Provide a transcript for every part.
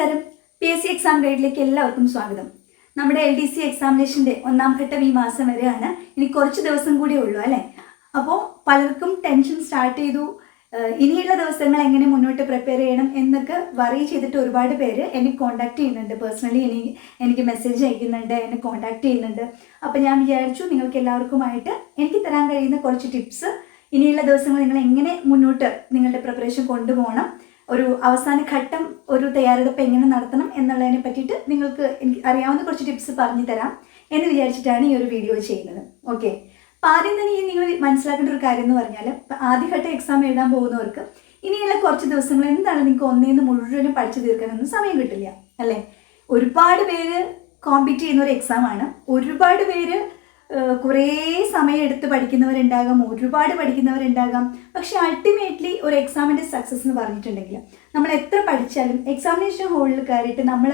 നമസ്കാരം. P S C exam ഗൈഡിലേക്ക് എല്ലാവർക്കും സ്വാഗതം. നമ്മുടെ എൽ ഡി സി എക്സാമിനേഷന്റെ ഒന്നാം ഘട്ടം ഈ മാസം വരെയാണ്. ഇനി കുറച്ച് ദിവസം കൂടി ഉള്ളൂ അല്ലേ? അപ്പോൾ പലർക്കും ടെൻഷൻ സ്റ്റാർട്ട് ചെയ്തു. ഇനിയുള്ള ദിവസങ്ങൾ എങ്ങനെ മുന്നോട്ട് പ്രിപ്പയർ ചെയ്യണം എന്നൊക്കെ വറി ചെയ്തിട്ട് ഒരുപാട് പേര് എന്നെ കോൺടാക്ട് ചെയ്യുന്നുണ്ട്. പേഴ്സണലി എനിക്ക് എനിക്ക് മെസ്സേജ് അയക്കുന്നുണ്ട് എന്നെ കോൺടാക്ട് ചെയ്യുന്നുണ്ട്. അപ്പോൾ ഞാൻ വിചാരിച്ചു നിങ്ങൾക്ക് എല്ലാവർക്കുമായിട്ട് എനിക്ക് തരാൻ കഴിയുന്ന കുറച്ച് ടിപ്സ് ഇനിയുള്ള ദിവസങ്ങൾ നിങ്ങൾ എങ്ങനെ മുന്നോട്ട് നിങ്ങളുടെ പ്രിപ്പറേഷൻ കൊണ്ടുപോകണം ഒരു അവസാന ഘട്ടം ഒരു തയ്യാറെടുപ്പ് എങ്ങനെ നടത്തണം എന്നുള്ളതിനെ പറ്റിയിട്ട് നിങ്ങൾക്ക് എനിക്ക് അറിയാവുന്ന കുറച്ച് ടിപ്സ് പറഞ്ഞു തരാം എന്ന് വിചാരിച്ചിട്ടാണ് ഈ ഒരു വീഡിയോ ചെയ്യുന്നത്. ഓക്കെ അപ്പം ആദ്യം തന്നെ ഈ നിങ്ങൾ മനസ്സിലാക്കേണ്ട ഒരു കാര്യം എന്ന് പറഞ്ഞാൽ ആദ്യഘട്ട എക്സാം എഴുതാൻ പോകുന്നവർക്ക് ഇനിയുള്ള കുറച്ച് ദിവസങ്ങൾ എന്താണ് നിങ്ങൾക്ക് ഒന്നേന്ന് മുഴുവനും പഠിച്ചു തീർക്കാനൊന്നും സമയം കിട്ടില്ല അല്ലേ? ഒരുപാട് പേര് കോമ്പീറ്റ് ചെയ്യുന്ന ഒരു എക്സാമാണ് ഒരുപാട് പേര് കുറേ സമയം എടുത്ത് പഠിക്കുന്നവരുണ്ടാകാം ഒരുപാട് പഠിക്കുന്നവരുണ്ടാകാം. പക്ഷെ അൾട്ടിമേറ്റ്ലി ഒരു എക്സാമിന്റെ സക്സസ് എന്ന് പറഞ്ഞിട്ടുണ്ടെങ്കിൽ നമ്മൾ എത്ര പഠിച്ചാലും എക്സാമിനേഷൻ ഹോളിൽ കയറിയിട്ട് നമ്മൾ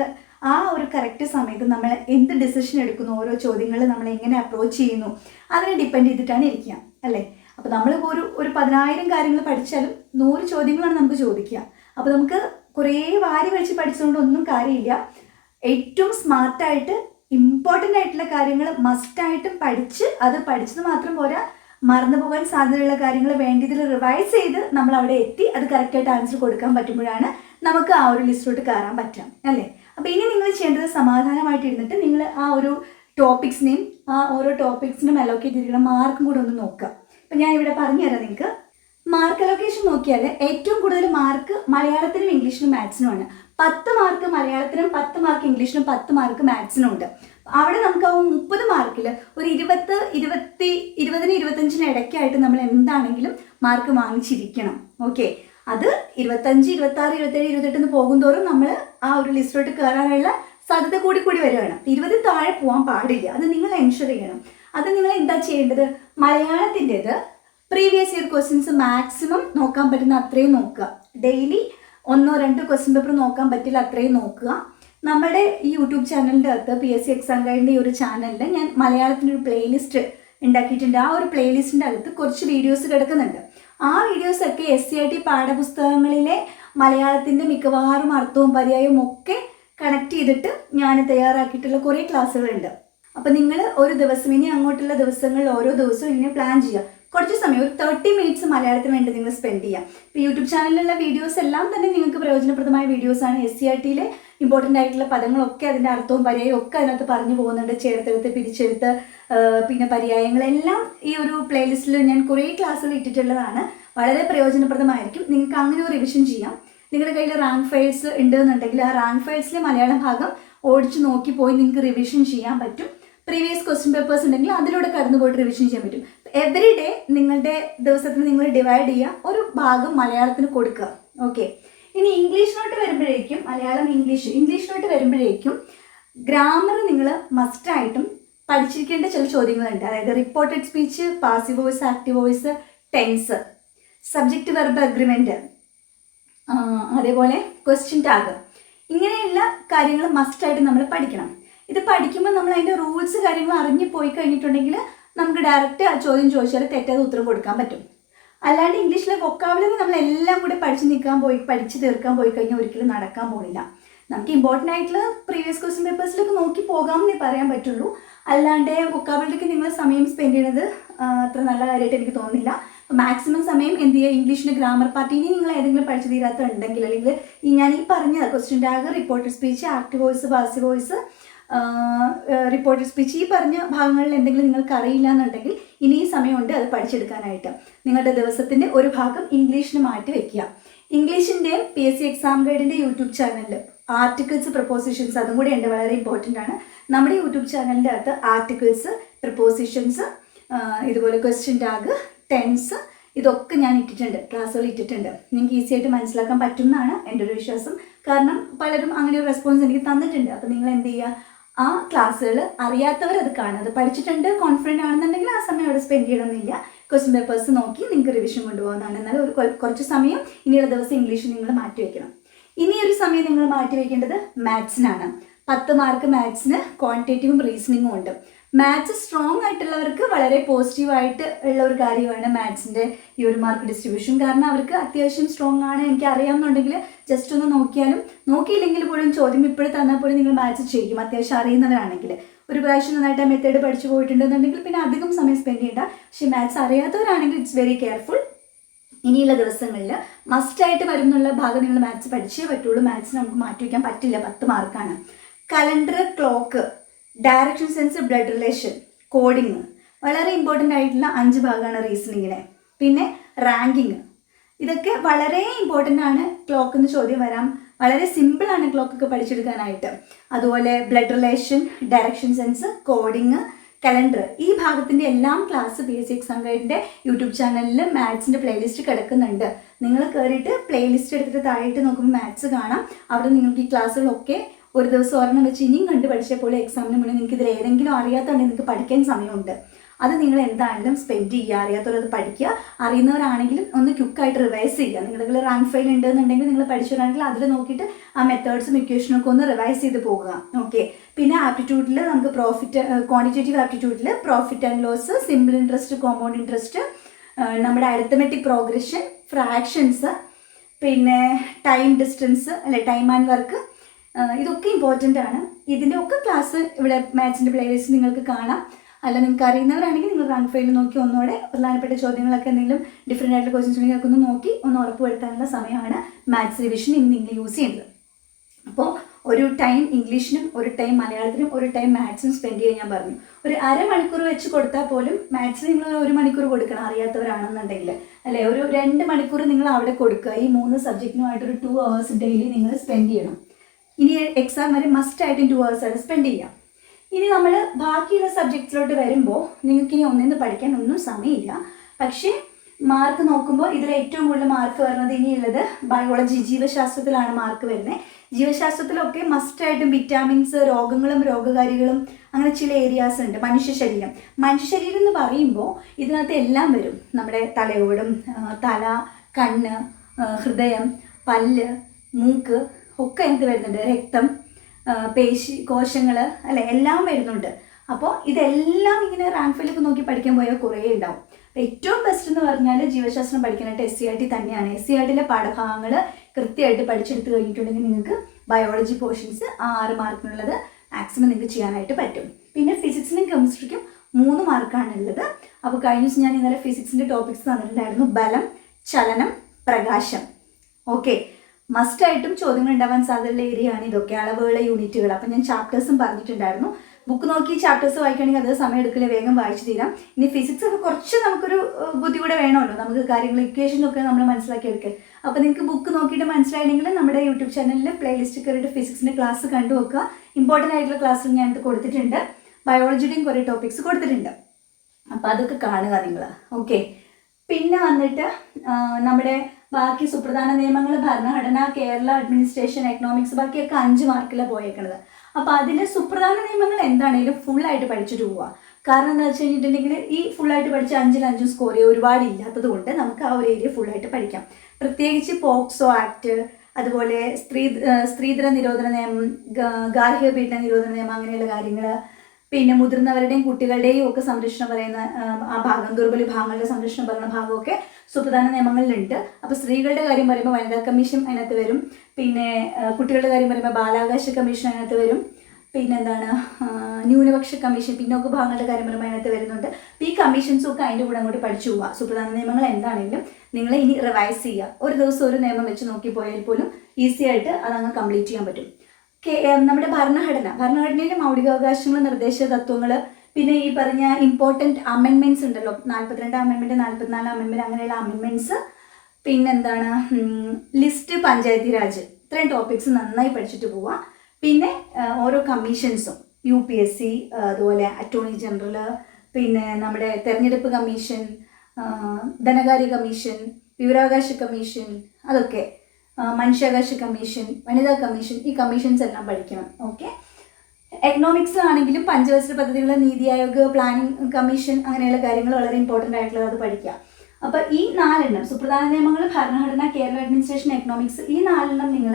ആ ഒരു കറക്റ്റ് സമയത്ത് നമ്മൾ എന്ത് ഡിസിഷൻ എടുക്കുന്നു ഓരോ ചോദ്യങ്ങൾ നമ്മൾ എങ്ങനെ അപ്രോച്ച് ചെയ്യുന്നു അതിനെ ഡിപ്പെൻഡ് ചെയ്തിട്ടാണ് ഇരിക്കുക അല്ലേ? അപ്പോൾ നമ്മൾ ഒരു ഒരു പതിനായിരം കാര്യങ്ങൾ പഠിച്ചാലും നൂറ് ചോദ്യങ്ങളാണ് നമുക്ക് ചോദിക്കുക. അപ്പോൾ നമുക്ക് കുറേ വാരി വലിച്ച് പഠിച്ചുകൊണ്ട് ഒന്നും കാര്യമില്ല. ഏറ്റവും സ്മാർട്ടായിട്ട് ഇമ്പോർട്ടന്റ് ആയിട്ടുള്ള കാര്യങ്ങൾ മസ്റ്റായിട്ടും പഠിച്ച് അത് പഠിച്ചത് മാത്രം പോരാ. മറന്നു പോകാൻ സാധ്യതയുള്ള കാര്യങ്ങൾ വേണ്ടതിൽ റിവൈസ് ചെയ്ത് നമ്മൾ അവിടെ എത്തി. അത് കറക്റ്റായിട്ട് ആൻസർ കൊടുക്കാൻ പറ്റുമ്പോഴാണ് നമുക്ക് ആ ഒരു ലിസ്റ്റിലോട്ട് കയറാൻ പറ്റാം അല്ലേ? അപ്പോൾ ഇനി നിങ്ങൾ ചെയ്യേണ്ടത് സമാധാനമായിട്ട് ഇരുന്നിട്ട് നിങ്ങൾ ആ ഒരു ടോപ്പിക്സിനെയും ആ ഓരോ ടോപ്പിക്സിനും അലോക്കേറ്റ് ചെയ്തിരിക്കുന്ന മാർക്കും കൂടെ ഒന്ന് നോക്കുക. അപ്പം ഞാൻ ഇവിടെ പറഞ്ഞുതരാം നിങ്ങൾക്ക്. മാർക്ക് അലോക്കേഷൻ നോക്കിയാൽ ഏറ്റവും കൂടുതൽ മാർക്ക് മലയാളത്തിനും ഇംഗ്ലീഷിനും മാത്സിനുമാണ് പത്ത് മാർക്ക് മലയാളത്തിനും പത്ത് മാർക്ക് ഇംഗ്ലീഷിനും പത്ത് മാർക്ക് മാത്സിനും ഉണ്ട്. അവിടെ നമുക്ക് ആ മുപ്പത് മാർക്കിൽ ഒരു ഇരുപത്ത് ഇരുപത്തി ഇരുപതിന് ഇരുപത്തഞ്ചിന് ഇടയ്ക്കായിട്ട് നമ്മൾ എന്താണെങ്കിലും മാർക്ക് വാങ്ങിച്ചിരിക്കണം. ഓക്കെ അത് ഇരുപത്തഞ്ച് ഇരുപത്തി ആറ് ഇരുപത്തേഴ് ഇരുപത്തെട്ടിന് പോകുന്തോറും നമ്മൾ ആ ഒരു ലിസ്റ്റിലോട്ട് കയറാനുള്ള സാധ്യത കൂടി കൂടി വരികയാണ്. ഇരുപതിൽ താഴെ പോകാൻ പാടില്ല. അത് നിങ്ങൾ എൻഷുർ ചെയ്യണം. അത് നിങ്ങൾ എന്താ ചെയ്യേണ്ടത്? മലയാളത്തിന്റെത് പ്രീവിയസ് ഇയർ ക്വസ്റ്റ്യൻസ് മാക്സിമം നോക്കാൻ പറ്റുന്ന അത്രയും നോക്കുക. ഡെയിലി ഒന്നോ രണ്ടോ ക്വസ്റ്റ്യൻ പേപ്പർ നോക്കാൻ പറ്റില്ല അത്രയും നോക്കുക. നമ്മുടെ ഈ യൂട്യൂബ് ചാനലിന്റെ അകത്ത് പി എസ് സി എക്സാം ഗൈഡിന്റെ ഈ ഒരു ചാനലിൽ ഞാൻ മലയാളത്തിന്റെ ഒരു പ്ലേലിസ്റ്റ് ഉണ്ടാക്കിയിട്ടുണ്ട്. ആ ഒരു പ്ലേലിസ്റ്റിന്റെ അകത്ത് കുറച്ച് വീഡിയോസ് കിടക്കുന്നുണ്ട്. ആ വീഡിയോസൊക്കെ എസ് സി ഐ ടി പാഠപുസ്തകങ്ങളിലെ മലയാളത്തിന്റെ മിക്കവാറും അർത്ഥവും പര്യായവും ഒക്കെ കണക്ട് ചെയ്തിട്ട് ഞാൻ തയ്യാറാക്കിയിട്ടുള്ള കുറേ ക്ലാസ്സുകളുണ്ട് അപ്പോൾ നിങ്ങൾ ഒരു ദിവസം ഇനി അങ്ങോട്ടുള്ള ദിവസങ്ങളിൽ ഓരോ ദിവസവും ഇനി പ്ലാൻ ചെയ്യുക. കുറച്ച് സമയം ഒരു തേർട്ടി മിനിറ്റ്സ് മലയാളത്തിന് വേണ്ടി നിങ്ങൾ സ്പെൻഡ് ചെയ്യാം. ഇപ്പോൾ യൂട്യൂബ് ചാനലിലുള്ള വീഡിയോസ് എല്ലാം തന്നെ നിങ്ങൾക്ക് പ്രയോജനപ്രദമായ വീഡിയോസാണ് എസ് സി ആർ ടിയിലെ ഇമ്പോർട്ടന്റ് ആയിട്ടുള്ള പദങ്ങളൊക്കെ അതിന്റെ അർത്ഥവും പര്യായവും ഒക്കെ അതിനകത്ത് പറഞ്ഞു പോകുന്നുണ്ട്. ചേർത്തെടുത്ത് പിരിച്ചെടുത്ത് പിന്നെ പര്യായങ്ങളെല്ലാം ഈ ഒരു പ്ലേലിസ്റ്റിൽ ഞാൻ കുറേ ക്ലാസ്സുകൾ ഇട്ടിട്ടുള്ളതാണ്. വളരെ പ്രയോജനപ്രദമായിരിക്കും. നിങ്ങൾക്ക് അങ്ങനെ ഒരു റിവിഷൻ ചെയ്യാം. നിങ്ങളുടെ കയ്യിൽ റാങ്ക് ഫയൽസ് ഉണ്ടെന്നുണ്ടെങ്കിൽ ആ റാങ്ക് ഫയൽസിലെ മലയാളം ഭാഗം ഓടിച്ച് നോക്കി പോയി നിങ്ങൾക്ക് റിവിഷൻ ചെയ്യാൻ പറ്റും. പ്രീവിയസ് ക്വസ്റ്റ്യൻ പേപ്പേഴ്സ് ഉണ്ടെങ്കിൽ അതിലൂടെ കടന്നു പോയിട്ട് റിവിഷൻ ചെയ്യാൻ പറ്റും. എവറി ഡേ നിങ്ങളുടെ ദിവസത്തിന് നിങ്ങൾ ഡിവൈഡ് ചെയ്യുക. ഒരു ഭാഗം മലയാളത്തിന് കൊടുക്കുക. ഓക്കെ ഇനി ഇംഗ്ലീഷിലോട്ട് വരുമ്പോഴേക്കും മലയാളം ഇംഗ്ലീഷ് ഇംഗ്ലീഷിലോട്ട് വരുമ്പോഴേക്കും ഗ്രാമർ നിങ്ങൾ മസ്റ്റായിട്ടും പഠിച്ചിരിക്കേണ്ട ചില ചോദ്യങ്ങളുണ്ട്. അതായത് reported speech passive voice active voice tense subject verb agreement അതേപോലെ ക്വസ്റ്റ്യൻ ടാഗ് ഇങ്ങനെയുള്ള കാര്യങ്ങൾ മസ്റ്റായിട്ട് നമ്മൾ പഠിക്കണം. ഇത് പഠിക്കുമ്പോൾ നമ്മൾ അതിന്റെ റൂൾസ് കാര്യങ്ങൾ അറിഞ്ഞു പോയി കഴിഞ്ഞിട്ടുണ്ടെങ്കിൽ നമുക്ക് ഡയറക്റ്റ് ആ ചോദ്യം ചോദിച്ചാൽ തെറ്റാതെ ഉത്തരം കൊടുക്കാൻ പറ്റും. അല്ലാണ്ട് ഇംഗ്ലീഷിലെ വൊക്കാബുലറി നമ്മൾ എല്ലാം കൂടി പഠിച്ച് നിൽക്കാൻ പോയി പഠിച്ച് തീർക്കാൻ പോയി കഴിഞ്ഞാൽ ഒരിക്കലും നടക്കാൻ പോകുന്നില്ല നമുക്ക് ഇമ്പോർട്ടന്റ് ആയിട്ടുള്ള പ്രീവിയസ് ക്വസ്റ്റ്യൻ പേപ്പേഴ്സിലൊക്കെ നോക്കി പോകാമെന്നേ പറയാൻ പറ്റുള്ളൂ. അല്ലാണ്ട് വൊക്കാബുലറിക്ക് നിങ്ങൾ സമയം സ്പെൻഡ് ചെയ്യുന്നത് അത്ര നല്ല കാര്യമായിട്ട് എനിക്ക് തോന്നുന്നില്ല. മാക്സിമം സമയം എന്ത് ചെയ്യുക? ഇംഗ്ലീഷിന്റെ ഗ്രാമർ പാർട്ടി ഇനി നിങ്ങൾ ഏതെങ്കിലും പഠിച്ചു തീരാത്തുണ്ടെങ്കിൽ അല്ലെങ്കിൽ ഞാൻ ഈ പറഞ്ഞ question tag reported speech act voice passive voice reported speech ഈ പറഞ്ഞ ഭാഗങ്ങളിൽ എന്തെങ്കിലും നിങ്ങൾക്ക് അറിയില്ല എന്നുണ്ടെങ്കിൽ ഇനിയും സമയമുണ്ട് അത് പഠിച്ചെടുക്കാനായിട്ട്. നിങ്ങളുടെ ദിവസത്തിന്റെ ഒരു ഭാഗം ഇംഗ്ലീഷിന് മാറ്റി വയ്ക്കുക ഇംഗ്ലീഷിന്റെ പി എസ് സി എക്സാം ഗൈഡിന്റെ യൂട്യൂബ് ചാനലിൽ ആർട്ടിക്കിൾസ് പ്രപ്പോസിഷൻസ് അതും കൂടി ഉണ്ട് വളരെ ഇമ്പോർട്ടന്റ് ആണ്. നമ്മുടെ യൂട്യൂബ് ചാനലിന്റെ അകത്ത് ആർട്ടിക്കിൾസ് പ്രപ്പോസിഷൻസ് ഇതുപോലെ ക്വസ്റ്റ്യൻ ടാഗ് ടെൻസ് ഇതൊക്കെ ഞാൻ ഇട്ടിട്ടുണ്ട് ക്ലാസ്സുകൾ ഇട്ടിട്ടുണ്ട്. നിങ്ങൾക്ക് ഈസി ആയിട്ട് മനസ്സിലാക്കാൻ പറ്റുമെന്നാണ് എന്റെ ഒരു വിശ്വാസം. കാരണം പലരും അങ്ങനെ ഒരു റെസ്പോൺസ് എനിക്ക് തന്നിട്ടുണ്ട്. അപ്പോൾ നിങ്ങൾ എന്ത് ചെയ്യുക? ആ ക്ലാസ്സുകൾ അറിയാത്തവർ അത് കാണുക അത് പഠിച്ചിട്ടുണ്ട് കോൺഫിഡന്റ് ആണെന്നുണ്ടെങ്കിൽ ആ സമയം അവിടെ സ്പെൻഡ് ചെയ്യണമെന്നില്ല. ക്വസ്റ്റ്യൻ പേപ്പേഴ്സ് നോക്കി നിങ്ങൾക്ക് റിവിഷൻ കൊണ്ടുപോകുന്നതാണ് എന്നാൽ ഒരു കുറച്ച് സമയം ഇനിയുള്ള ദിവസം ഇംഗ്ലീഷ് നിങ്ങൾ മാറ്റി വയ്ക്കണം ഇനി ഒരു സമയം നിങ്ങൾ മാറ്റി വയ്ക്കേണ്ടത് മാത്സിനാണ് പത്ത് മാർക്ക് മാത്സിന് ക്വാണ്ടിറ്റേറ്റീവും റീസണിങ്ങും ഉണ്ട്. മാത്സ് സ്ട്രോങ് ആയിട്ടുള്ളവർക്ക് വളരെ പോസിറ്റീവായിട്ട് ഉള്ള ഒരു കാര്യമാണ് മാത്സിന്റെ ഈ ഒരു മാർക്ക് ഡിസ്ട്രിബ്യൂഷൻ കാരണം അവർക്ക് അത്യാവശ്യം സ്ട്രോങ് ആണ് എനിക്ക് അറിയാമെന്നുണ്ടെങ്കിൽ ജസ്റ്റ് ഒന്ന് നോക്കിയാലും നോക്കിയില്ലെങ്കിൽ പോലും ചോദ്യം ഇപ്പോഴും തന്നാൽ പോലും നിങ്ങൾ മാത്സ് ചെയ്യും. അത്യാവശ്യം അറിയുന്നവരാണെങ്കിൽ. ഒരു പ്രാവശ്യം നന്നായിട്ട് ആ മെത്തേഡ് പഠിച്ചു പോയിട്ടുണ്ടെന്നുണ്ടെങ്കിൽ പിന്നെ അധികം സമയം സ്പെൻഡ് ചെയ്യേണ്ട. പക്ഷേ മാത്സ് അറിയാത്തവരാണെങ്കിൽ ഇറ്റ്സ് വെരി കെയർഫുൾ ഇനിയുള്ള ദിവസങ്ങളിൽ മസ്റ്റ് മസ്റ്റായിട്ട് വരുന്നുള്ള ഭാഗം നിങ്ങൾ മാത്സ് പഠിച്ചേ പറ്റുള്ളൂ. മാത്സ് നമുക്ക് മാറ്റി വയ്ക്കാൻ പറ്റില്ല. പത്ത് മാർക്കാണ് calendar clock direction sense blood relation coding വളരെ ഇമ്പോർട്ടന്റ് ആയിട്ടുള്ള അഞ്ച് ഭാഗമാണ് റീസണിങ്ങിന് പിന്നെ റാങ്കിങ് ഇതൊക്കെ വളരെ ഇമ്പോർട്ടന്റ് ആണ് ക്ലോക്ക് എന്ന് ചോദ്യം വരാം. വളരെ സിമ്പിളാണ് ക്ലോക്കൊക്കെ പഠിച്ചെടുക്കാനായിട്ട്. അതുപോലെ blood relation direction sense coding calendar ഈ ഭാഗത്തിന്റെ എല്ലാം class P S C exam ഗൈഡിന്റെ YouTube ചാനലിൽ മാത്സിന്റെ പ്ലേലിസ്റ്റ് കിടക്കുന്നുണ്ട്. നിങ്ങൾ കയറിയിട്ട് പ്ലേലിസ്റ്റ് എടുത്തിട്ട് താഴെയിട്ട് നോക്കുമ്പോൾ മാത്സ് കാണാം. അവിടെ നിങ്ങൾക്ക് ഈ ക്ലാസ്സുകളൊക്കെ ഒരു ദിവസം ഒരെണ്ണം വെച്ച് ഇനിയും കണ്ട് പഠിച്ചപ്പോൾ എക്സാമിന് മുന്നേ നിങ്ങൾക്ക് ഇതിൽ ഏതെങ്കിലും അറിയാത്തതുണ്ടെങ്കിൽ നിങ്ങൾക്ക് പഠിക്കാൻ സമയമുണ്ട്. അത് നിങ്ങൾ എന്താണെങ്കിലും സ്പെൻഡ് ചെയ്യുക. അറിയാത്തവരത് പഠിക്കുക. അറിയുന്നവരാണെങ്കിലും ഒന്ന് ക്യുക്കായിട്ട് റിവൈസ് ചെയ്യുക. നിങ്ങളുടെ റാങ്ക് ഫെയിൽ ഉണ്ടെന്നുണ്ടെങ്കിൽ നിങ്ങൾ പഠിച്ചവരാണെങ്കിൽ അതിൽ നോക്കിയിട്ട് ആ മെത്തേഡ്സും ഇക്വേഷനും ഒക്കെ ഒന്ന് റിവൈസ് ചെയ്ത് പോകുക ഓക്കെ പിന്നെ ആപ്റ്റിറ്റ്യൂഡിൽ നമുക്ക് profit quantitative ആപ്റ്റിറ്റ്യൂഡിൽ profit and loss simple interest compound interest നമ്മുടെ അരിത്തമെറ്റിക് പ്രോഗ്രഷൻ ഫ്രാക്ഷൻസ് പിന്നെ ടൈം ഡിസ്റ്റൻസ് അല്ലെ ടൈം ആൻഡ് വർക്ക് ഇതൊക്കെ ഇമ്പോർട്ടന്റ് ആണ്. ഇതിന്റെ ഒക്കെ ക്ലാസ് ഇവിടെ മാത്സിന്റെ പ്ലേലിസ്റ്റ് നിങ്ങൾക്ക് കാണാം. അല്ല നിങ്ങൾക്ക് അറിയുന്നവരാണെങ്കിൽ നിങ്ങൾ റാങ്ക് ഫെയിൽ നോക്കി ഒന്നുകൂടെ പ്രധാനപ്പെട്ട ചോദ്യങ്ങളൊക്കെ എന്തെങ്കിലും ഡിഫറെന്റ് ആയിട്ടുള്ള ക്വസ്റ്റ്യൻസ് ഉണ്ടെങ്കിൽ ഒന്ന് നോക്കി ഒന്ന് ഉറപ്പുവരുത്താനുള്ള സമയമാണ് മാത്സ് റിവിഷൻ ഇന്ന് നിങ്ങൾ യൂസ് ചെയ്യുന്നത്. അപ്പോൾ ഒരു ടൈം ഇംഗ്ലീഷിനും ഒരു ടൈം മലയാളത്തിനും ഒരു ടൈം മാത്സിനും സ്പെൻഡ് ചെയ്യാൻ ഞാൻ പറഞ്ഞു. ഒരു അരമണിക്കൂർ വെച്ച് കൊടുത്താൽ പോലും മാത്സ് നിങ്ങൾ ഒരു മണിക്കൂർ കൊടുക്കണം അറിയാത്തവരാണെന്നുണ്ടെങ്കിൽ. അല്ലേ? ഒരു രണ്ട് മണിക്കൂർ നിങ്ങൾ അവിടെ കൊടുക്കുക. ഈ മൂന്ന് സബ്ജക്റ്റിനുമായിട്ട് ഒരു ടു അവേഴ്സ് ഡെയിലി നിങ്ങൾ സ്പെൻഡ് ചെയ്യണം. ഇനി എക്സാം വരെ മസ്റ്റ് ആയിട്ട് ടു ആണ് സ്പെൻഡ് ചെയ്യാം. ഇനി നമ്മൾ ബാക്കിയുള്ള സബ്ജക്ട്സിലോട്ട് വരുമ്പോൾ നിങ്ങൾക്ക് ഇനി ഒന്നിന്ന് പഠിക്കാൻ ഒന്നും സമയമില്ല. പക്ഷേ മാർക്ക് നോക്കുമ്പോൾ ഇതിൽ ഏറ്റവും കൂടുതൽ മാർക്ക് വരുന്നത് ഇനിയുള്ളത് ബയോളജി ജീവശാസ്ത്രത്തിലാണ് മാർക്ക് വരുന്നത്. ജീവശാസ്ത്രത്തിലൊക്കെ മസ്റ്റായിട്ടും വിറ്റാമിൻസ് രോഗങ്ങളും രോഗകാരികളും അങ്ങനെ ചില ഏരിയാസ് ഉണ്ട്. മനുഷ്യ ശരീരം. മനുഷ്യ ശരീരം എന്ന് പറയുമ്പോൾ ഇതിനകത്ത് എല്ലാം വരും. നമ്മുടെ തലയോടും തല കണ്ണ് ഹൃദയം പല്ല് മൂക്ക് ഒക്കെ എന്ത് വരുന്നുണ്ട്? രക്തം പേശി കോശങ്ങൾ അല്ലെ എല്ലാം വരുന്നുണ്ട്. അപ്പോൾ ഇതെല്ലാം ഇങ്ങനെ റാങ്ക് ഫില്ലൊക്കെ നോക്കി പഠിക്കാൻ പോയാൽ കുറേ ഉണ്ടാവും. ഏറ്റവും ബെസ്റ്റ് എന്ന് പറഞ്ഞാൽ ജീവശാസ്ത്രം പഠിക്കാനായിട്ട് എസ് സി ആർ ടി തന്നെയാണ്. എസ് സി ആർ ടിയിലെ പാഠഭാഗങ്ങൾ കൃത്യമായിട്ട് പഠിച്ചെടുത്ത് കഴിഞ്ഞിട്ടുണ്ടെങ്കിൽ നിങ്ങൾക്ക് ബയോളജി പോർഷൻസ് ആറ് മാർക്കിനുള്ളത് മാക്സിമം നിങ്ങൾക്ക് ചെയ്യാനായിട്ട് പറ്റും. പിന്നെ ഫിസിക്സിനും കെമിസ്ട്രിക്കും മൂന്ന് മാർക്കാണ് ഉള്ളത്. അപ്പോൾ കഴിഞ്ഞ ദിവസം ഞാൻ ഇന്നലെ ഫിസിക്സിന്റെ ടോപ്പിക്സ് തന്നിട്ടുണ്ടായിരുന്നു. ബലം ചലനം പ്രകാശം. ഓക്കെ മസ്റ്റായിട്ടും ചോദ്യങ്ങൾ ഉണ്ടാവാൻ സാധ്യതയുള്ള ഏരിയയാണ് ഇതൊക്കെ. അളവുകളെ യൂണിറ്റുകൾ. അപ്പം ഞാൻ ചാപ്റ്റേഴ്സും പറഞ്ഞിട്ടുണ്ടായിരുന്നു. ബുക്ക് നോക്കി ചാപ്റ്റേഴ്സ് വായിക്കണമെങ്കിൽ അത് സമയം എടുക്കില്ല വേഗം വായിച്ചു തീരാം. ഇനി ഫിസിക്സ് ഒക്കെ കുറച്ച് നമുക്കൊരു ബുദ്ധി കൂടെ വേണമല്ലോ. നമുക്ക് കാര്യങ്ങൾ ഇക്വേഷനൊക്കെ നമ്മൾ മനസ്സിലാക്കി എടുക്കുക അപ്പോൾ നിങ്ങൾക്ക് ബുക്ക് നോക്കിയിട്ട് മനസ്സിലായില്ലെങ്കിൽ നമ്മുടെ യൂട്യൂബ് ചാനലിൽ പ്ലേലിസ്റ്റ് കയറിയിട്ട് ഫിസിക്സിന്റെ ക്ലാസ് കണ്ടു വെക്കുക. ഇമ്പോർട്ടന്റ് ആയിട്ടുള്ള ക്ലാസ്സിൽ ഞാൻ ഇത് കൊടുത്തിട്ടുണ്ട്. ബയോളജിയുടെയും കുറേ ടോപ്പിക്സ് കൊടുത്തിട്ടുണ്ട്. അപ്പോൾ അതൊക്കെ കാണുക നിങ്ങൾ ഓക്കെ പിന്നെ വന്നിട്ട് നമ്മുടെ ബാക്കി സുപ്രധാന നിയമങ്ങൾ ഭരണഘടന കേരള അഡ്മിനിസ്ട്രേഷൻ എക്കണോമിക്സ് ബാക്കിയൊക്കെ അഞ്ച് മാർക്കിലാണ് പോയേക്കുന്നത് അപ്പൊ അതിന്റെ സുപ്രധാന നിയമങ്ങൾ എന്താണേലും ഫുള്ളായിട്ട് പഠിച്ചിട്ട് പോവുക കാരണം എന്താ വെച്ച് കഴിഞ്ഞിട്ടുണ്ടെങ്കിൽ ഈ ഫുള്ളായിട്ട് പഠിച്ച അഞ്ചിൽ അഞ്ചും സ്കോർ ചെയ്യുക ഒരുപാട് ഇല്ലാത്തത് കൊണ്ട് നമുക്ക് ആ ഒരു ഏരിയ ഫുള്ളായിട്ട് പഠിക്കാം. പ്രത്യേകിച്ച് പോക്സോ ആക്ട് അതുപോലെ സ്ത്രീ സ്ത്രീധന നിരോധന നിയമം ഗാർഹിക പീഡന നിരോധന നിയമം അങ്ങനെയുള്ള കാര്യങ്ങൾ പിന്നെ മുതിർന്നവരുടെയും കുട്ടികളുടെയും ഒക്കെ സംരക്ഷണം പറയുന്ന ആ, ഭാഗം ദുർബല വിഭാഗങ്ങളുടെ സംരക്ഷണം പറയുന്ന ഭാഗമൊക്കെ സുപ്രധാന നിയമങ്ങളിലുണ്ട്. അപ്പോൾ സ്ത്രീകളുടെ കാര്യം പറയുമ്പോൾ വനിതാ കമ്മീഷൻ അതിനകത്ത് വരും. പിന്നെ കുട്ടികളുടെ കാര്യം പറയുമ്പോൾ ബാലാവകാശ കമ്മീഷൻ അതിനകത്ത് വരും. പിന്നെ എന്താണ് ന്യൂനപക്ഷ കമ്മീഷൻ പിന്നോക്ക ഭാഗങ്ങളുടെ കാര്യം പറയുമ്പോൾ അതിനകത്ത് വരുന്നുണ്ട്. ഈ കമ്മീഷൻസും ഒക്കെ അതിന്റെ കൂടെ അങ്ങോട്ട് പഠിച്ചു പോവുക സുപ്രധാന നിയമങ്ങൾ എന്താണെങ്കിലും നിങ്ങൾ ഇനി റിവൈസ് ചെയ്യുക ഒരു ദിവസം ഒരു നിയമം വെച്ച് നോക്കി പോയാൽ പോലും ഈസി ആയിട്ട് അതങ്ങ് കംപ്ലീറ്റ് ചെയ്യാൻ പറ്റും. നമ്മുടെ ഭരണഘടന. ഭരണഘടനയിലെ മൗലികാവകാശങ്ങൾ നിർദ്ദേശ തത്വങ്ങൾ പിന്നെ ഈ പറഞ്ഞ ഇമ്പോർട്ടന്റ് അമെൻമെന്റ്സ് ഉണ്ടല്ലോ. നാൽപ്പത്തിരണ്ട് അമെൻമെന്റ് നാൽപ്പത്തിനാല് അമെൻമെന്റ് അങ്ങനെയുള്ള അമെൻമെന്റ്സ് പിന്നെന്താണ്? ലിസ്റ്റ് പഞ്ചായത്തി രാജ്. ഇത്രയും ടോപ്പിക്സ് നന്നായി പഠിച്ചിട്ട് പോവാം. പിന്നെ ഓരോ കമ്മീഷൻസും യു പി എസ് സി അതുപോലെ അറ്റോർണി ജനറൽ പിന്നെ നമ്മുടെ തെരഞ്ഞെടുപ്പ് കമ്മീഷൻ ധനകാര്യ കമ്മീഷൻ വിവരാവകാശ കമ്മീഷൻ അതൊക്കെ. മനുഷ്യാവകാശ കമ്മീഷൻ വനിതാ കമ്മീഷൻ ഈ കമ്മീഷൻസ് എല്ലാം പഠിക്കണം ഓക്കെ എക്കണോമിക്സ് ആണെങ്കിലും പഞ്ചവത്സര പദ്ധതികൾ നീതി ആയോഗ് പ്ലാനിംഗ് കമ്മീഷൻ അങ്ങനെയുള്ള കാര്യങ്ങൾ വളരെ ഇമ്പോർട്ടന്റ് ആയിട്ടുള്ളത് അത് പഠിക്കുക. അപ്പോൾ ഈ നാലെണ്ണം സുപ്രധാന നിയമങ്ങൾ ഭരണഘടന കേരള അഡ്മിനിസ്ട്രേഷൻ എക്കണോമിക്സ് ഈ നാലെണ്ണം നിങ്ങൾ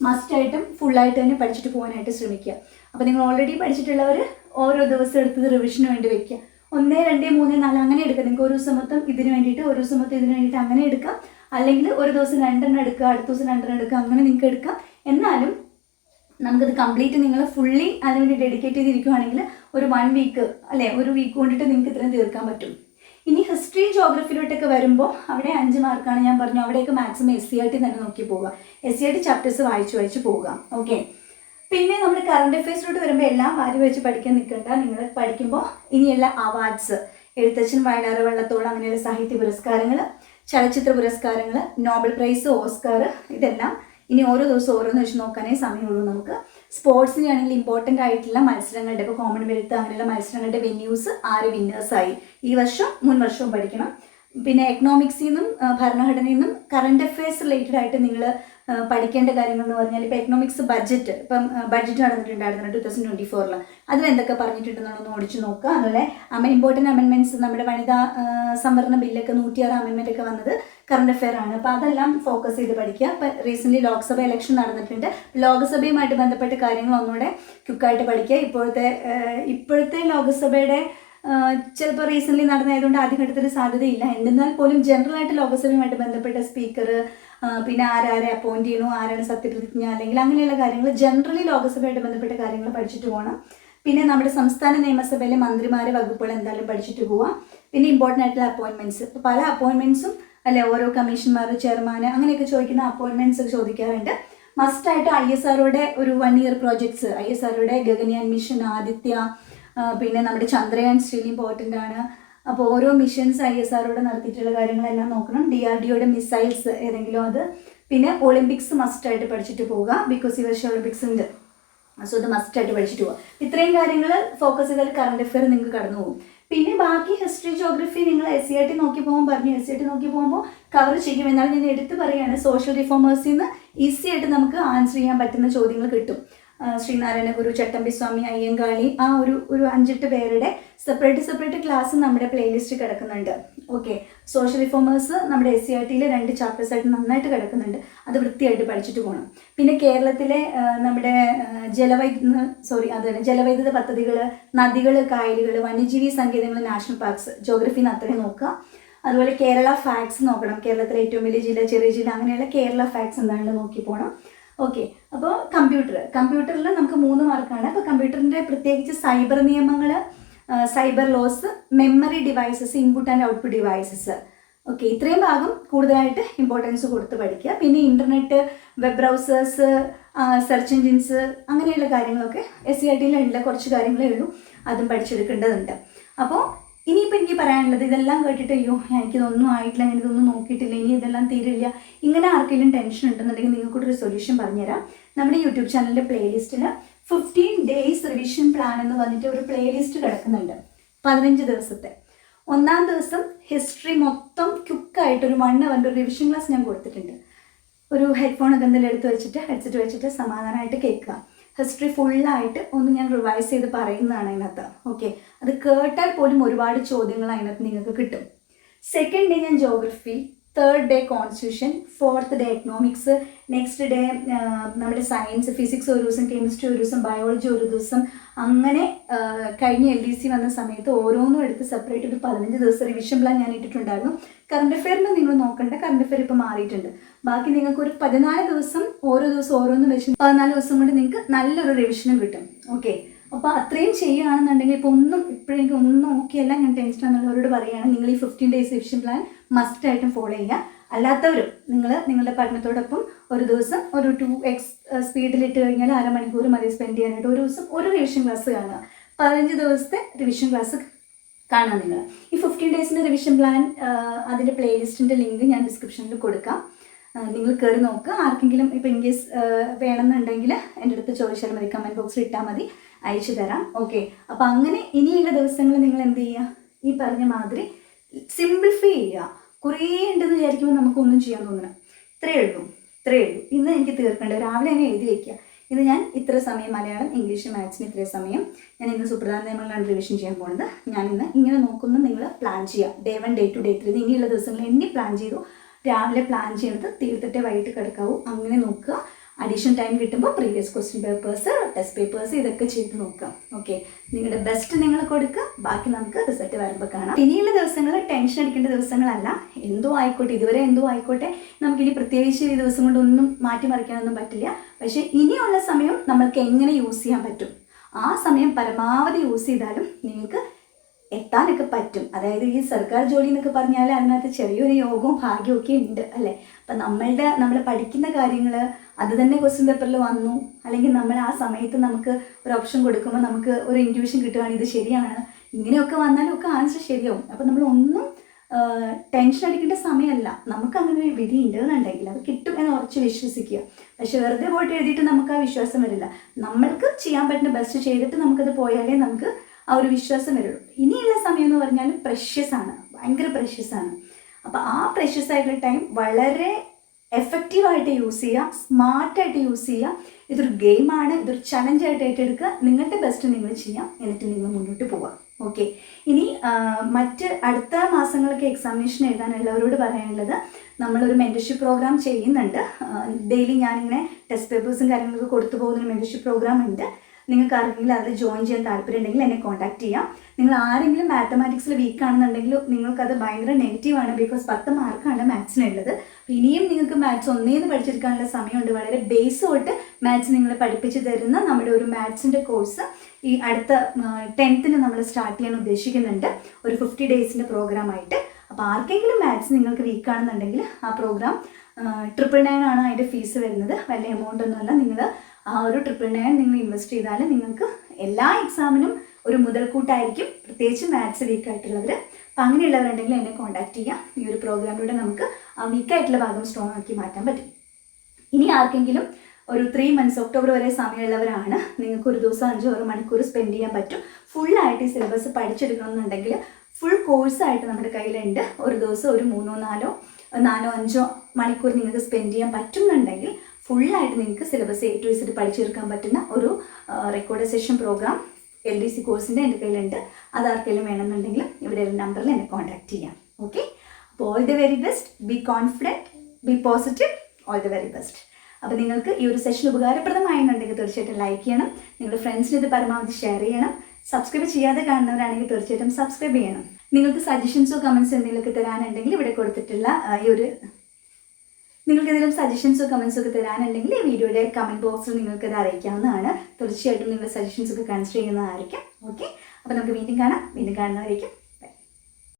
മസ്റ്റായിട്ടും ഫുള്ളായിട്ട് തന്നെ പഠിച്ചിട്ട് പോകാനായിട്ട് ശ്രമിക്കുക. അപ്പോൾ നിങ്ങൾ ഓൾറെഡി പഠിച്ചിട്ടുള്ളവർ ഓരോ ദിവസം എടുത്തത് റിവിഷന് വേണ്ടി വയ്ക്കുക ഒന്ന് രണ്ട് മൂന്ന് നാല് അങ്ങനെ എടുക്കുക. നിങ്ങൾക്ക് ഒരു ദിവസം മൊത്തം ഇതിന് വേണ്ടിയിട്ട് ഒരു ദിവസം മൊത്തം ഇതിന് വേണ്ടിയിട്ട് അങ്ങനെ എടുക്കാം. അല്ലെങ്കിൽ ഒരു ദിവസം രണ്ടെണ്ണം എടുക്കുക അടുത്ത ദിവസം രണ്ടെണ്ണം എടുക്കുക അങ്ങനെ നിങ്ങൾക്ക് എടുക്കാം. എന്നാലും നമുക്കത് കംപ്ലീറ്റ് നിങ്ങൾ ഫുള്ളി അതിനുവേണ്ടി ഡെഡിക്കേറ്റ് ചെയ്തിരിക്കുകയാണെങ്കിൽ ഒരു വൺ വീക്ക് അല്ലെ ഒരു വീക്ക് കൊണ്ടിട്ട് നിങ്ങൾക്ക് ഇത്രയും തീർക്കാൻ പറ്റും. ഇനി ഹിസ്റ്ററി ജോഗ്രഫിയിലോട്ടൊക്കെ വരുമ്പോൾ അവിടെ അഞ്ച് മാർക്കാണ് ഞാൻ പറഞ്ഞു. അവിടെയൊക്കെ maximum S C R T തന്നെ നോക്കി പോവുക. S C R T chapters വായിച്ച് വായിച്ച് പോവുക. ഓക്കെ പിന്നെ നമ്മൾ കറണ്ട് അഫയേഴ്സിലോട്ട് വരുമ്പോൾ എല്ലാം വാരി വെച്ച് പഠിക്കാൻ നിൽക്കണ്ട നിങ്ങൾ പഠിക്കുമ്പോൾ ഇനിയുള്ള അവാർഡ്സ് എഴുത്തച്ഛൻ വയലാറ് വെള്ളത്തോളം അങ്ങനെയുള്ള സാഹിത്യ പുരസ്കാരങ്ങൾ ചലച്ചിത്ര പുരസ്കാരങ്ങൾ നോബൽ പ്രൈസ് ഓസ്കാർ ഇതെല്ലാം ഇനി ഓരോ ദിവസവും ഓരോന്ന് വെച്ച് നോക്കാനേ സമയമുള്ളൂ നമുക്ക്. സ്പോർട്സിനാണെങ്കിൽ ഇമ്പോർട്ടന്റ് ആയിട്ടുള്ള മത്സരങ്ങളുടെ ഇപ്പോൾ കോമൺവെൽത്ത് അങ്ങനെയുള്ള മത്സരങ്ങളുടെ വെന്യൂസ് ആറ് വിന്നേഴ്സായി ഈ വർഷം മുൻ വർഷവും പഠിക്കണം. പിന്നെ എക്കണോമിക്സിൽ നിന്നും ഭരണഘടനയിൽ നിന്നും കറണ്ട് അഫയേഴ്സ് റിലേറ്റഡ് ആയിട്ട് നിങ്ങൾ പഠിക്കേണ്ട കാര്യങ്ങൾ എന്ന് പറഞ്ഞാൽ ഇപ്പോൾ എക്കണോമിക്സ് ബഡ്ജറ്റ് ഇപ്പം ബഡ്ജറ്റ് നടന്നിട്ടുണ്ടായിരുന്നു ടു തൗസൻഡ് ട്വന്റി ഫോറിൽ അതിൽ എന്തൊക്കെ പറഞ്ഞിട്ടുണ്ടെന്നുള്ളൊന്ന് ഓടിച്ചു നോക്കുക. അതുപോലെ അമ ഇമ്പോർട്ടന്റ് അമെൻമെന്റ്സ് നമ്മുടെ വനിതാ സംവരണ ബില്ലൊക്കെ നൂറ്റിയാറ് അമെൻമെന്റ് ഒക്കെ വന്നത് കറണ്ട് അഫെയർ ആണ്. അപ്പോൾ അതെല്ലാം ഫോക്കസ് ചെയ്ത് പഠിക്കുക. ഇപ്പം റീസെന്റ്ലി ലോക്സഭ ഇലക്ഷൻ നടന്നിട്ടുണ്ട്. ലോക്സഭയുമായിട്ട് ബന്ധപ്പെട്ട കാര്യങ്ങൾ ഒന്നുകൂടെ ക്യുക്കായിട്ട് പഠിക്കുക. ഇപ്പോഴത്തെ ഇപ്പോഴത്തെ ലോക്സഭയുടെ ചിലപ്പോൾ റീസെന്റ്ലി നടന്നതായതുകൊണ്ട് ആദ്യഘട്ടത്തിൽ സാധ്യതയില്ല. എന്നിരുന്നാൽ പോലും ജനറൽ ആയിട്ട് ലോക്സഭയുമായിട്ട് ബന്ധപ്പെട്ട സ്പീക്കർ പിന്നെ ആരാരെ അപ്പോയിന്റ് ചെയ്യണോ ആരാണ് സത്യപ്രതിജ്ഞ അല്ലെങ്കിൽ അങ്ങനെയുള്ള കാര്യങ്ങൾ ജനറലി ലോകസഭയുമായിട്ട് ബന്ധപ്പെട്ട കാര്യങ്ങൾ പഠിച്ചിട്ട് പോകണം പിന്നെ നമ്മുടെ സംസ്ഥാന നിയമസഭയിലെ മന്ത്രിമാരെ വകുപ്പുകൾ എന്തായാലും പഠിച്ചിട്ട് പോവാം. പിന്നെ ഇമ്പോർട്ടന്റ് ആയിട്ടുള്ള അപ്പോയിൻമെന്റ്സ് പല അപ്പോയിൻമെന്റ്സും അല്ലെ ഓരോ കമ്മീഷന്മാർ ചെയർമാൻ അങ്ങനെയൊക്കെ ചോദിക്കുന്ന അപ്പോയിൻമെന്റ്സ് ചോദിക്കാറുണ്ട്. മസ്റ്റായിട്ട് ഐ എസ് ആറോടെ ഒരു one year projects I S ആറോടെ ഗഗൻയാൻ മിഷൻ ആദിത്യ പിന്നെ നമ്മുടെ ചന്ദ്രയാൻ സ്റ്റീൽ ഇമ്പോർട്ടന്റ് ആണ്. അപ്പോൾ ഓരോ മിഷൻസ് ഐ എസ് ആറോടെ നടത്തിയിട്ടുള്ള കാര്യങ്ങളെല്ലാം നോക്കണം. ഡി ആർ ഡി ഒയുടെ മിസൈൽസ് ഏതെങ്കിലും അത്. പിന്നെ ഒളിമ്പിക്സ് മസ്റ്റായിട്ട് പഠിച്ചിട്ട് പോവുക. ബിക്കോസ് ഈ വർഷം ഒളിമ്പിക്സ് ഉണ്ട്. സോ ഇത് മസ്റ്റായിട്ട് പഠിച്ചിട്ട് പോവുക. ഇത്രയും കാര്യങ്ങൾ ഫോക്കസ് ചെയ്താൽ കറണ്ട് അഫെയർ നിങ്ങൾക്ക് കടന്നു പോകും. പിന്നെ ബാക്കി ഹിസ്റ്ററി ജോഗ്രഫി നിങ്ങൾ എസ് സി ആർ ടി നോക്കി പോകുമ്പോൾ പറഞ്ഞു. എസ് സി ആർ ടി നോക്കി പോകുമ്പോൾ കവർ ചെയ്യും എന്നാൽ ഞാൻ എടുത്ത് പറയുകയാണ്. സോഷ്യൽ റിഫോമേഴ്സിൽ നിന്ന് ഈസി ആയിട്ട് നമുക്ക് ആൻസർ ചെയ്യാൻ പറ്റുന്ന ചോദ്യങ്ങൾ കിട്ടും. ശ്രീനാരായണ ഗുരു ചട്ടമ്പി സ്വാമി അയ്യങ്കാളി ആ ഒരു ഒരു അഞ്ചെട്ട് പേരുടെ സെപ്പറേറ്റ് സെപ്പറേറ്റ് ക്ലാസ് നമ്മുടെ പ്ലേലിസ്റ്റ് കിടക്കുന്നുണ്ട്. ഓക്കെ സോഷ്യൽ റിഫോമേഴ്സ് നമ്മുടെ എസ് സി ആർ ടിയിലെ രണ്ട് ചാപ്റ്റേഴ്സ് ആയിട്ട് നന്നായിട്ട് കിടക്കുന്നുണ്ട്. അത് വൃത്തിയായിട്ട് പഠിച്ചിട്ട് പോകണം പിന്നെ കേരളത്തിലെ നമ്മുടെ ജലവൈദ്യുത സോറി അത് തന്നെ ജലവൈദ്യുത പദ്ധതികൾ നദികൾ കായലുകൾ വന്യജീവി സങ്കേതങ്ങൾ നാഷണൽ പാർക്സ് ജോഗ്രഫിന്ന് അത്രയും നോക്കുക. അതുപോലെ കേരള ഫാക്ട്സ് നോക്കണം. കേരളത്തിലെ ഏറ്റവും വലിയ ജില്ല ചെറിയ ജില്ല അങ്ങനെയുള്ള കേരള ഫാക്ട്സ് എന്താണെന്ന് നോക്കി പോകണം ഓക്കെ അപ്പോൾ കമ്പ്യൂട്ടർ കമ്പ്യൂട്ടറിൽ നമുക്ക് മൂന്ന് മാർക്കാണ് അപ്പോൾ കമ്പ്യൂട്ടറിന്റെ പ്രത്യേകിച്ച് സൈബർ നിയമങ്ങൾ cyber laws memory devices input and output devices okay ഇത്രയും ഭാഗം കൂടുതലായിട്ട് ഇമ്പോർട്ടൻസ് കൊടുത്ത് പഠിക്കുക. പിന്നെ internet web browsers search engines അങ്ങനെയുള്ള കാര്യങ്ങളൊക്കെ എസ് സി ഐ ടിയിലുള്ള കുറച്ച് കാര്യങ്ങളേ ഉള്ളൂ. അതും പഠിച്ചെടുക്കേണ്ടതുണ്ട്. അപ്പോൾ ഇനിയിപ്പോൾ എനിക്ക് പറയാനുള്ളത് ഇതെല്ലാം കേട്ടിട്ട് അയ്യോ എനിക്കിതൊന്നും ആയിട്ടില്ല ഞാൻ ഇതൊന്നും നോക്കിയിട്ടില്ല ഇനി ഇതെല്ലാം തീരില്ല. ഇങ്ങനെ ആർക്കെങ്കിലും ടെൻഷൻ ഉണ്ടെന്നുണ്ടെങ്കിൽ നിങ്ങൾക്ക് ഒരു സൊല്യൂഷൻ പറഞ്ഞുതരാം. നമ്മുടെ യൂട്യൂബ് ചാനലിന്റെ പ്ലേലിസ്റ്റിൽ ഫിഫ്റ്റീൻ ഡേയ്സ് റിവിഷൻ പ്ലാൻ എന്ന് പറഞ്ഞിട്ട് ഒരു പ്ലേലിസ്റ്റ് കിടക്കുന്നുണ്ട്. പതിനഞ്ച് ദിവസത്തെ. ഒന്നാം ദിവസം ഹിസ്റ്ററി മൊത്തം ക്യുക്കായിട്ട് ഒരു വൺ അവറിന്റെ ഒരു റിവിഷൻ ക്ലാസ് ഞാൻ കൊടുത്തിട്ടുണ്ട്. ഒരു ഹെഡ്ഫോൺ ഒക്കെ എന്തെങ്കിലും എടുത്ത് വെച്ചിട്ട് ഹെഡ്സെറ്റ് വെച്ചിട്ട് സമാധാനമായിട്ട് കേൾക്കുക. ഹിസ്റ്ററി ഫുള്ളായിട്ട് ഒന്ന് ഞാൻ റിവൈസ് ചെയ്ത് പറയുന്നതാണ് അതിനകത്ത്. ഓക്കെ അത് കേട്ടാൽ പോലും ഒരുപാട് ചോദ്യങ്ങൾ അതിനകത്ത് നിങ്ങൾക്ക് കിട്ടും. സെക്കൻഡ് ഡേ ഞാൻ geography third day constitution fourth day economics next day നമ്മുടെ സയൻസ് ഫിസിക്സ് ഒരു ദിവസം കെമിസ്ട്രി ഒരു ദിവസം ബയോളജി ഒരു ദിവസം അങ്ങനെ കഴിഞ്ഞ എൽ ഡി സി വന്ന സമയത്ത് ഓരോന്നും എടുത്ത് സെപ്പറേറ്റ് ഒരു പതിനഞ്ച് ദിവസം റിവിഷൻ പ്ലാൻ ഞാൻ ഇട്ടിട്ടുണ്ടായിരുന്നു. കറണ്ട് അഫെയറിന് നിങ്ങൾ നോക്കേണ്ട കറണ്ട് അഫെയർ ഇപ്പോൾ മാറിയിട്ടുണ്ട്. ബാക്കി നിങ്ങൾക്ക് ഒരു പതിനാല് ദിവസം ഓരോ ദിവസം ഓരോന്ന് വെച്ച് പതിനാല് ദിവസം കൊണ്ട് നിങ്ങൾക്ക് നല്ലൊരു റിവിഷനും കിട്ടും. ഓക്കെ അപ്പോൾ അത്രയും ചെയ്യുകയാണെന്നുണ്ടെങ്കിൽ ഇപ്പോൾ ഒന്നും ഇപ്പോഴെനിക്ക് ഒന്നും ഓക്കെയല്ല ഞാൻ ടെൻഷൻ എന്നുള്ളവരോട് പറയുകയാണ് നിങ്ങൾ ഈ ഫിഫ്റ്റീൻ ഡേയ്സ് റിവിഷൻ പ്ലാൻ മസ്റ്റായിട്ടും ഫോളോ ചെയ്യുക. അല്ലാത്തവരും നിങ്ങൾ നിങ്ങളുടെ പഠനത്തോടൊപ്പം ഒരു ദിവസം ഒരു ടു എക്സ് സ്പീഡിലിട്ട് കഴിഞ്ഞാൽ അരമണിക്കൂർ മതി സ്പെൻഡ് ചെയ്യാനായിട്ട്. ഒരു ദിവസം ഒരു റിവിഷൻ ക്ലാസ് കാണുക. പതിനഞ്ച് ദിവസത്തെ റിവിഷൻ ക്ലാസ് കാണുക നിങ്ങൾ ഈ ഫിഫ്റ്റീൻ ഡേയ്സിന്റെ റിവിഷൻ പ്ലാൻ അതിന്റെ പ്ലേലിസ്റ്റിന്റെ ലിങ്ക് ഞാൻ ഡിസ്ക്രിപ്ഷനിൽ കൊടുക്കാം. നിങ്ങൾ കയറി നോക്കുക. ആർക്കെങ്കിലും ഇപ്പോൾ ഇൻ കേസ് വേണമെന്നുണ്ടെങ്കിൽ എന്റെ അടുത്ത് ചോദിച്ചാൽ മതി. കമന്റ് ബോക്സിൽ ഇട്ടാൽ മതി. അയച്ചു തരാം. ഓക്കെ അപ്പോൾ അങ്ങനെ ഇനിയുള്ള ദിവസങ്ങൾ നിങ്ങൾ എന്ത് ചെയ്യുക? ഈ പറഞ്ഞ മാതിരി സിംപ്ലിഫൈ ചെയ്യുക. കുറേ ഉണ്ടെന്ന് വിചാരിക്കുമ്പോൾ നമുക്കൊന്നും ചെയ്യാൻ തോന്നില്ല ഇത്രേ ഉള്ളൂ. ഇത്രേ ഉള്ളൂ. ഇന്ന് എനിക്ക് തീർക്കേണ്ടത് രാവിലെ തന്നെ എഴുതി വയ്ക്കുക ഇത് ഞാൻ ഇത്ര സമയം മലയാളം ഇംഗ്ലീഷ് മാത്സിന് ഇത്ര സമയം ഞാൻ ഇന്ന് സുപ്രധാന നിയമങ്ങളാണ് റിവിഷൻ ചെയ്യാൻ പോകുന്നത് ഞാൻ ഇന്ന് ഇങ്ങനെ നോക്കുന്നു നിങ്ങൾ പ്ലാൻ ചെയ്യുക. Day one day two day three ഇനിയുള്ള ദിവസങ്ങളിൽ എന്നെ പ്ലാൻ ചെയ്തു. രാവിലെ പ്ലാൻ ചെയ്യുന്നത് തീർത്തിട്ടേ വൈകിട്ട് കിടക്കാവൂ. അങ്ങനെ നോക്കുക. അഡീഷണൽ ടൈം കിട്ടുമ്പോൾ previous question papers test papers ഇതൊക്കെ ചെയ്ത് നോക്കാം. ഓക്കെ നിങ്ങളുടെ ബെസ്റ്റ് നിങ്ങൾ കൊടുക്കുക ബാക്കി നമുക്ക് റിസൾട്ട് വരുമ്പോൾ കാണാം. ഇനിയുള്ള ദിവസങ്ങൾ ടെൻഷൻ അടിക്കേണ്ട ദിവസങ്ങളല്ല. എന്തോ ആയിക്കോട്ടെ ഇതുവരെ എന്തോ ആയിക്കോട്ടെ. നമുക്കിനി പ്രത്യേകിച്ച് ഈ ദിവസം കൊണ്ടൊന്നും മാറ്റിമറിക്കാനൊന്നും പറ്റില്ല. പക്ഷേ ഇനിയുള്ള സമയം നമ്മൾക്ക് എങ്ങനെ യൂസ് ചെയ്യാൻ പറ്റും? ആ സമയം പരമാവധി യൂസ് ചെയ്താലും നിങ്ങൾക്ക് എത്താനൊക്കെ പറ്റും. അതായത് ഈ സർക്കാർ ജോലി എന്നൊക്കെ പറഞ്ഞാൽ അതിനകത്ത് ചെറിയൊരു യോഗവും ഭാഗ്യവും ഒക്കെ ഉണ്ട് അല്ലേ? അപ്പം നമ്മളുടെ നമ്മൾ പഠിക്കുന്ന കാര്യങ്ങൾ അത് തന്നെ ക്വസ്റ്റ്യൻ പേപ്പറിൽ വന്നു. അല്ലെങ്കിൽ നമ്മൾ ആ സമയത്ത് നമുക്ക് ഒരു ഓപ്ഷൻ കൊടുക്കുമ്പോൾ നമുക്ക് ഒരു ഇന്റ്യൂഷൻ കിട്ടുകയാണ് ഇത് ശരിയാണ്. ഇങ്ങനെയൊക്കെ വന്നാലും ഒക്കെ ആൻസർ ശരിയാവും. അപ്പം നമ്മൾ ഒന്നും ടെൻഷൻ അടിക്കേണ്ട സമയമല്ല. നമുക്ക് അങ്ങനെ ഒരു വിധി ഉണ്ടെന്നുണ്ടെങ്കിൽ അത് കിട്ടും എന്ന് ഉറച്ച് വിശ്വസിക്കുക. പക്ഷെ വെറുതെ പോയിട്ട് എഴുതിയിട്ട് നമുക്ക് ആ വിശ്വാസം വരില്ല. നമ്മൾക്ക് ചെയ്യാൻ പറ്റുന്ന ബെസ്റ്റ് ചെയ്തിട്ട് നമുക്കത് പോയാലേ നമുക്ക് ആ ഒരു വിശ്വാസം വരുള്ളൂ. ഇനിയുള്ള സമയം എന്ന് പറഞ്ഞാൽ പ്രഷ്യസ് ആണ്. ഭയങ്കര പ്രഷ്യസ് ആണ്. അപ്പോൾ ആ പ്രഷ്യസ് ആയിട്ടുള്ള ടൈം വളരെ എഫക്റ്റീവായിട്ട് യൂസ് ചെയ്യുക സ്മാർട്ടായിട്ട് യൂസ് ചെയ്യുക ഇതൊരു ഗെയിമാണ് ഇതൊരു ചലഞ്ചായിട്ട് ഏറ്റെടുക്കുക. നിങ്ങളുടെ ബെസ്റ്റ് നിങ്ങൾ ചെയ്യാം. എന്നിട്ട് നിങ്ങൾ മുന്നോട്ട് പോവാം ഓക്കെ ഇനി മറ്റ് അടുത്ത മാസങ്ങളൊക്കെ എക്സാമിനേഷൻ എഴുതാനുള്ളവരോട് പറയാനുള്ളത് നമ്മളൊരു മെന്റർഷിപ്പ് പ്രോഗ്രാം ചെയ്യുന്നുണ്ട്. ഡെയിലി ഞാനിങ്ങനെ ടെസ്റ്റ് പേപ്പേഴ്സും കാര്യങ്ങളൊക്കെ കൊടുത്തു പോകുന്ന മെന്റർഷിപ്പ് പ്രോഗ്രാം ഉണ്ട്. നിങ്ങൾക്ക് ആർക്കെങ്കിലും അതിൽ ജോയിൻ ചെയ്യാൻ താല്പര്യം ഉണ്ടെങ്കിൽ എന്നെ കോൺടാക്ട് ചെയ്യാം. നിങ്ങൾ ആരെങ്കിലും മാത്തമാറ്റിക്സിൽ വീക്ക് ആണെന്നുണ്ടെങ്കിൽ നിങ്ങൾക്കത് ഭയങ്കര നെഗറ്റീവാണ് ബിക്കോസ് പത്ത് മാർക്കാണ് മാത്സിനുള്ളത് ഇനിയും നിങ്ങൾക്ക് മാത്സ് ഒന്നേന്ന് പഠിച്ചെടുക്കാനുള്ള സമയമുണ്ട്. വളരെ ബേസ് തൊട്ട് മാത്സ് നിങ്ങളെ പഠിപ്പിച്ചു തരുന്ന നമ്മുടെ ഒരു മാത്സിന്റെ കോഴ്സ് ഈ അടുത്ത ടെൻത്തിന് നമ്മൾ സ്റ്റാർട്ട് ചെയ്യാൻ ഉദ്ദേശിക്കുന്നുണ്ട്. ഒരു ഫിഫ്റ്റി ഡേയ്സിന്റെ പ്രോഗ്രാമായിട്ട് അപ്പോൾ ആർക്കെങ്കിലും മാത്സ് നിങ്ങൾക്ക് വീക്ക് ആണെന്നുണ്ടെങ്കിൽ ആ പ്രോഗ്രാം ട്രിപ്പിൾ നയൻ ആണ് അതിന്റെ ഫീസ് വരുന്നത്. വലിയ എമൗണ്ട് ഒന്നുമല്ല. നിങ്ങൾ ആ ഒരു ട്രിപ്പിൾ നയൻ നിങ്ങൾ ഇൻവെസ്റ്റ് ചെയ്താൽ നിങ്ങൾക്ക് എല്ലാ എക്സാമിനും ഒരു മുതൽക്കൂട്ടായിരിക്കും. പ്രത്യേകിച്ച് മാത്സ് വീക്ക് ആയിട്ടുള്ളവർ അപ്പം അങ്ങനെയുള്ളവരുണ്ടെങ്കിൽ എന്നെ കോൺടാക്ട് ചെയ്യാം. ഈ ഒരു പ്രോഗ്രാമിലൂടെ നമുക്ക് ആ വീക്കായിട്ടുള്ള ഭാഗം സ്ട്രോങ് ആക്കി മാറ്റാൻ പറ്റും. ഇനി ആർക്കെങ്കിലും ഒരു ത്രീ മന്ത്സ് ഒക്ടോബർ വരെ സമയമുള്ളവരാണ്. നിങ്ങൾക്ക് ഒരു ദിവസം അഞ്ചോ ആറ് മണിക്കൂർ സ്പെൻഡ് ചെയ്യാൻ പറ്റും. ഫുള്ളായിട്ട് ഈ സിലബസ് പഠിച്ചെടുക്കണമെന്നുണ്ടെങ്കിൽ ഫുൾ കോഴ്സായിട്ട് നമ്മുടെ കയ്യിലുണ്ട്. ഒരു ദിവസം ഒരു മൂന്നോ നാലോ നാലോ അഞ്ചോ മണിക്കൂർ നിങ്ങൾക്ക് സ്പെൻഡ് ചെയ്യാൻ പറ്റുന്നുണ്ടെങ്കിൽ ഫുള്ളായിട്ട് നിങ്ങൾക്ക് സിലബസ് എ ടു പഠിച്ചു പഠിച്ചെടുക്കാൻ പറ്റുന്ന ഒരു record session program L D C കോഴ്സിന്റെ എന്റെ കയ്യിലുണ്ട്. അത് ആർക്കെങ്കിലും വേണമെന്നുണ്ടെങ്കിൽ ഇവിടെ ഒരു നമ്പറിൽ എന്നെ കോൺടാക്ട് ചെയ്യാം. ഓക്കെ അപ്പോൾ all the very best be confident be positive all the very best അപ്പോൾ നിങ്ങൾക്ക് ഈ ഒരു സെഷൻ ഉപകാരപ്രദമായെന്നുണ്ടെങ്കിൽ തീർച്ചയായിട്ടും ലൈക്ക് ചെയ്യണം. നിങ്ങളുടെ ഫ്രണ്ട്സിന് ഇത് പരമാവധി ഷെയർ ചെയ്യണം. സബ്സ്ക്രൈബ് ചെയ്യാതെ കാണുന്നവരാണെങ്കിൽ തീർച്ചയായിട്ടും സബ്സ്ക്രൈബ് ചെയ്യണം. നിങ്ങൾക്ക് സജഷൻസോ കമൻസോ എന്തെങ്കിലുമൊക്കെ തരാനുണ്ടെങ്കിൽ ഇവിടെ കൊടുത്തിട്ടുള്ള ഈ ഒരു നിങ്ങൾക്ക് എന്തെങ്കിലും സജഷൻസോ കമൻസോ ഒക്കെ തരാനുണ്ടെങ്കിൽ ഈ വീഡിയോയുടെ കമന്റ് ബോക്സിൽ നിങ്ങൾക്ക് അത് അറിയിക്കാവുന്നതാണ്. തീർച്ചയായിട്ടും നിങ്ങളുടെ സജഷൻസ് ഒക്കെ കൺസിഡർ ചെയ്യുന്നതായിരിക്കും. ഓക്കെ അപ്പോൾ നമുക്ക് വീണ്ടും കാണാം. വീണ്ടും കാണുന്നതായിരിക്കും